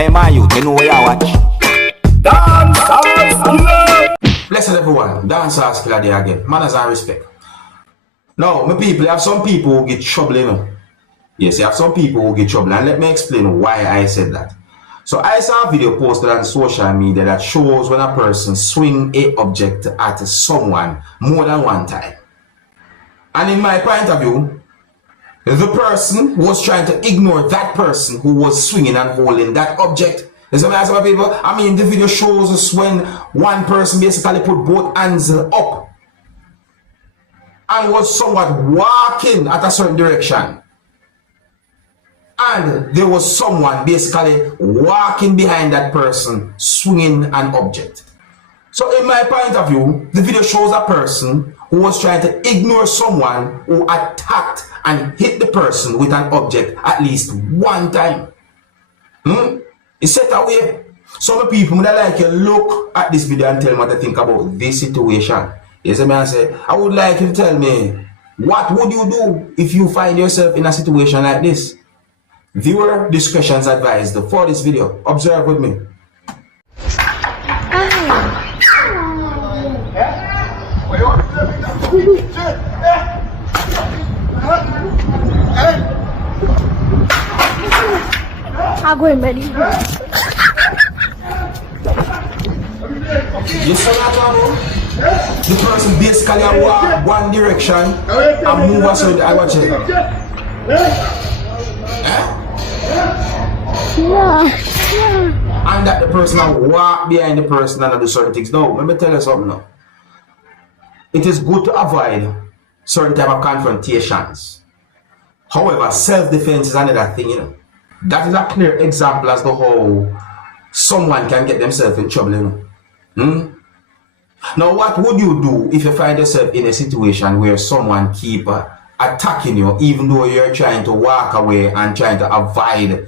Hey man, you know where I watch. Dancehall skilla. Blessed everyone, Dancehall skilla there again. Manners and respect. Now, my people, you have some people who get trouble, you know. Yes, you have some people who get trouble, and let me explain why I said that. So I saw a video posted on social media that shows when a person swing a object at someone more than one time. And in my point of view, the person was trying to ignore that person who was swinging and holding that object. There's some people, I mean, the video shows us when one person basically put both hands up and was somewhat walking at a certain direction. And there was someone basically walking behind that person, swinging an object. So in my point of view, the video shows a person who was trying to ignore someone who attacked and hit the person with an object at least one time. It's set away. Some people that like you look at this video and tell me what I think about this situation. Yes, I say, I would like you to tell me, what would you do if you find yourself in a situation like this? Viewer discretion is advised for this video. Observe with me. I'm going ready. You see that, the person basically walk one direction and move aside. I watch it. And that the person walk behind the person and do certain things. No, let me tell you something now. It is good to avoid certain type of confrontations. However, self-defense is another thing, you know. That is a clear example as to how someone can get themselves in trouble, you know. Now, what would you do if you find yourself in a situation where someone keep attacking you, even though you're trying to walk away and trying to avoid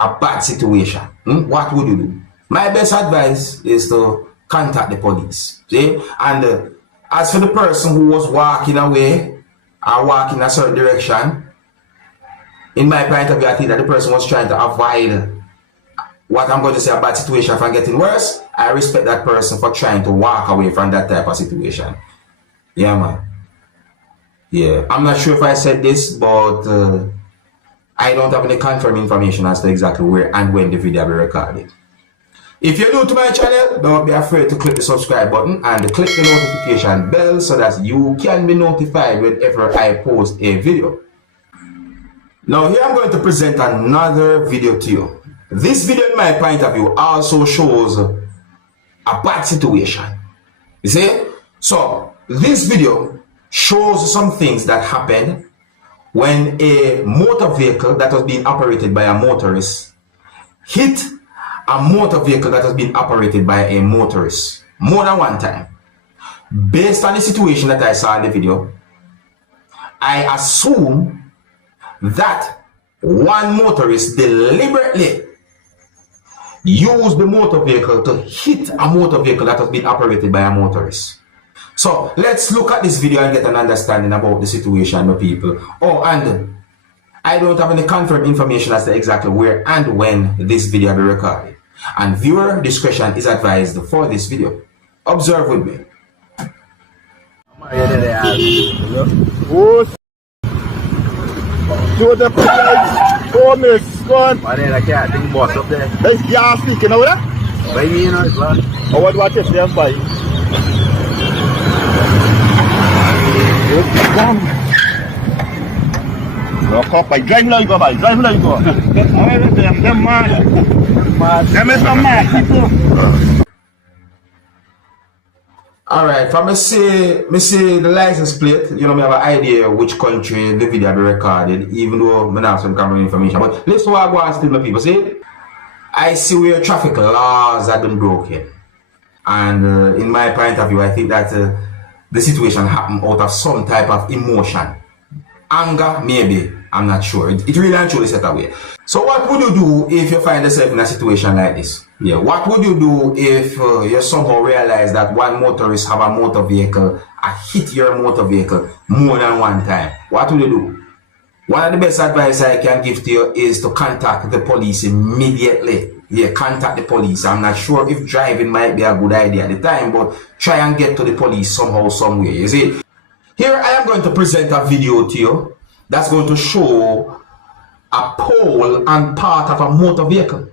a bad situation? What would you do? My best advice is to contact the police. See? And as for the person who was walking away or walking in a certain direction, in my point of view, I think that the person was trying to avoid what I'm going to say, a bad situation from getting worse. I respect that person for trying to walk away from that type of situation. Yeah, man. Yeah, I'm not sure if I said this, but I don't have any confirmed information as to exactly where and when the video will be recorded. If you're new to my channel, don't be afraid to click the subscribe button and click the notification bell so that you can be notified whenever I post a video. Now here I'm going to present another video to you. This video, in my point of view, also shows a bad situation. You see? So this video shows some things that happened when a motor vehicle that was being operated by a motorist hit a motor vehicle that was being operated by a motorist more than one time. Based on the situation that I saw in the video, I assume that one motorist deliberately used the motor vehicle to hit a motor vehicle that was being operated by a motorist. So let's look at this video and get an understanding about the situation of people. Oh, and I don't have any confirmed information as to exactly where and when this video will be recorded. And viewer discretion is advised for this video. Observe with me. To the place, 4 minutes, go on. Why then I can't think boss up there. Hey, you are speaking now, yeah? Why me, you know, it's bad. I want to watch it, yeah, bye. No, come by, drive like go, by, drive like go. Them mad. Them is some mad people. Alright, from me see the license plate, you know, I have an idea which country the video will be recorded, even though I don't have some camera information. But let's go and still my people. See, I see where traffic laws have been broken. And in my point of view, I think that the situation happened out of some type of emotion. Anger, maybe, I'm not sure. It really and truly set away. So what would you do if you find yourself in a situation like this? Yeah, what would you do if you somehow realize that one motorist have a motor vehicle and hit your motor vehicle more than one time? What would you do? One of the best advice I can give to you is to contact the police immediately. yeah, contact the police. I'm not sure if driving might be a good idea at the time, but try and get to the police somehow, some way. You see? Here I am going to present a video to you that's going to show a pole and part of a motor vehicle.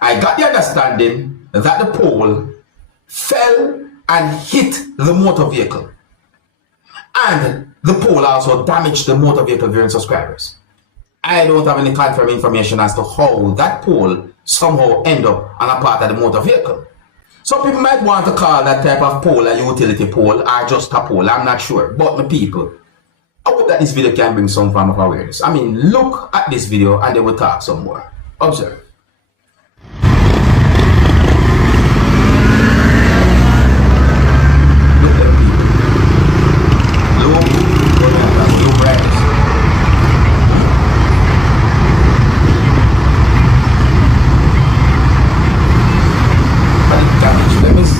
I got the understanding that the pole fell and hit the motor vehicle. And the pole also damaged the motor vehicle viewing subscribers. I don't have any confirmed information as to how that pole somehow end up on a part of the motor vehicle. Some people might want to call that type of pole a utility pole or just a pole. I'm not sure. But my people, I hope that this video can bring some form of awareness. I mean, look at this video and then we'll talk some more. Observe. Look at people. Look right.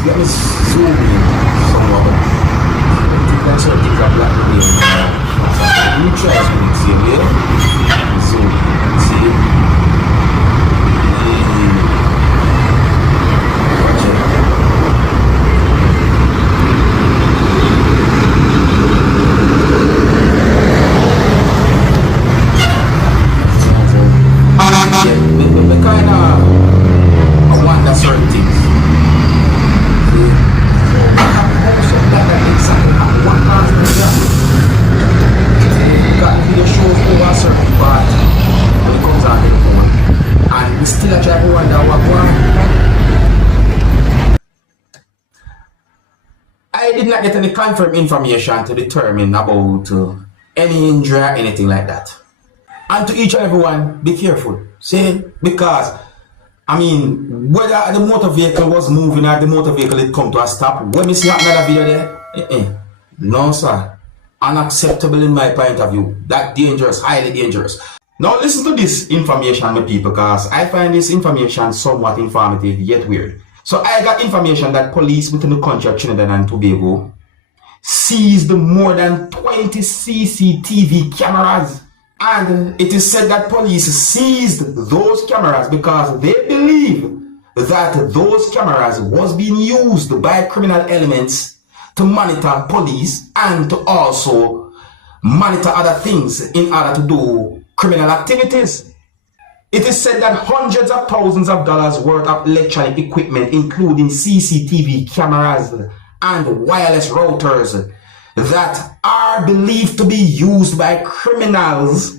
Let me zoom in somewhat. That's what things are black to me. You try to see here. Zoom in. See? Watch it. Me kind of wonder certain things. I did not get any confirmed information to determine about any injury or anything like that. And to each and everyone, be careful. See? Because I mean, whether the motor vehicle was moving or the motor vehicle had come to a stop, when we see another video there, no sir, unacceptable in my point of view. That dangerous, highly dangerous. Now listen to this information, my people, because I find this information somewhat informative yet weird. So I got information that police within the country of Trinidad and Tobago seized more than 20 CCTV cameras. And it is said that police seized those cameras because they believe that those cameras was being used by criminal elements to monitor police and to also monitor other things in order to do criminal activities. It is said that hundreds of thousands of dollars worth of electronic equipment, including CCTV cameras and wireless routers, that are believed to be used by criminals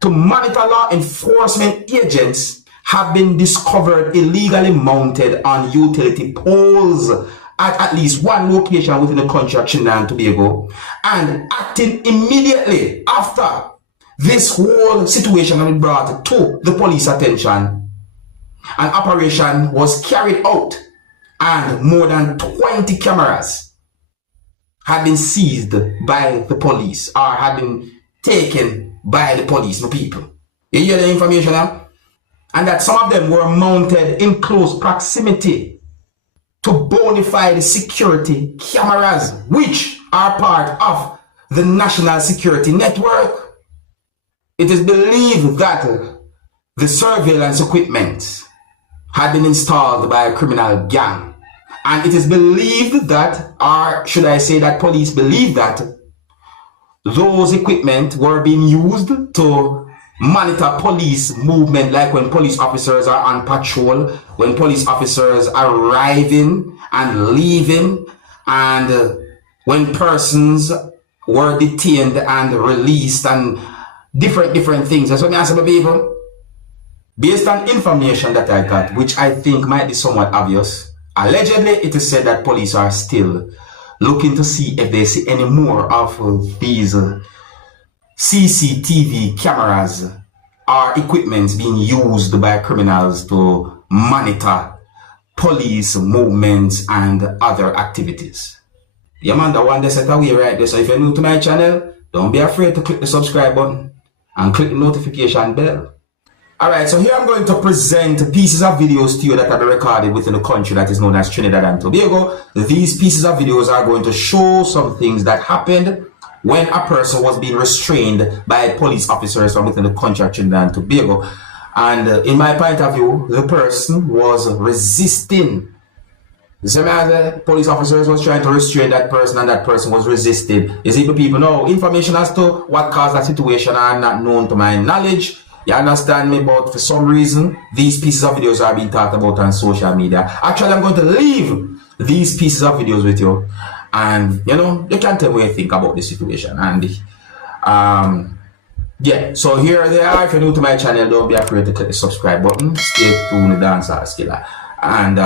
to monitor law enforcement agents, have been discovered illegally mounted on utility poles at least one location within the country of Trinidad and Tobago. And acting immediately after this whole situation had been brought to the police attention, an operation was carried out and more than 20 cameras had been seized by the police or had been taken by the police, my people. You hear the information now? And that some of them were mounted in close proximity to bona fide security cameras, which are part of the national security network. It is believed that the surveillance equipment had been installed by a criminal gang. And it is believed that, or should I say that police believe that, those equipment were being used to monitor police movement, like when police officers are on patrol, when police officers are arriving and leaving, and when persons were detained and released, and different things. That's what I say, people. Based on information that I got, which I think might be somewhat obvious, allegedly it is said that police are still looking to see if they see any more of these CCTV cameras or equipment being used by criminals to monitor police movements and other activities. Yeah man, that one they set away right there. So if you're new to my channel, don't be afraid to click the subscribe button and click the notification bell. Alright, so here I'm going to present pieces of videos to you that have been recorded within the country that is known as Trinidad and Tobago. These pieces of videos are going to show some things that happened when a person was being restrained by police officers from within the country of Trinidad and Tobago. And in my point of view, the person was resisting. The same as the police officers was trying to restrain that person and that person was resisting. You see, people know information as to what caused that situation are not known to my knowledge. You understand me? But for some reason, these pieces of videos are being talked about on social media. Actually, I'm going to leave these pieces of videos with you. And, you know, you can tell me what you think about the situation. And, yeah, so here they are. If you're new to my channel, don't be afraid to click the subscribe button. Stay tuned to Dancehall Skilla. And,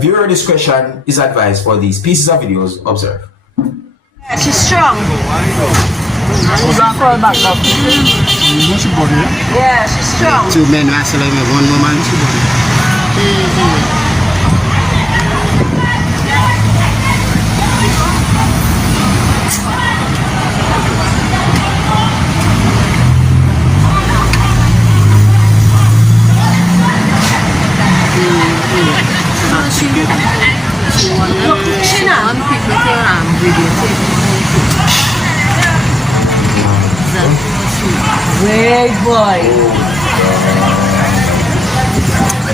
viewer discretion is advised for these pieces of videos. Observe. Yeah, she's strong. Yeah, she's strong. 2 men wrestling with 1 woman. Great boy.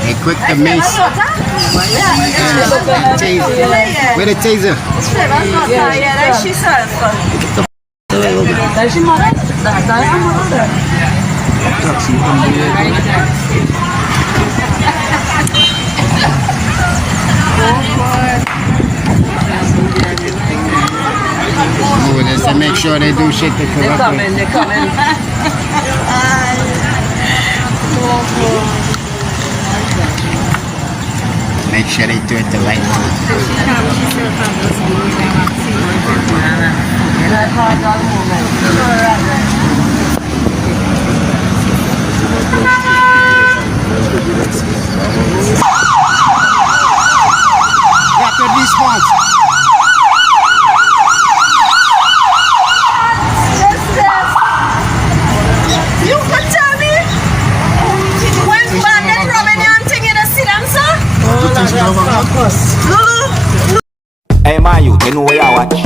They quick to mace. Taser. Where the taser? Yeah, she's helpful. Oh, just to make sure they do shit the correct way. They're coming. Make sure they do it the right way. Rapid response. You could tell me when bandit Romanian thing in the sit-down, sir? Hey, man, you know what I watch?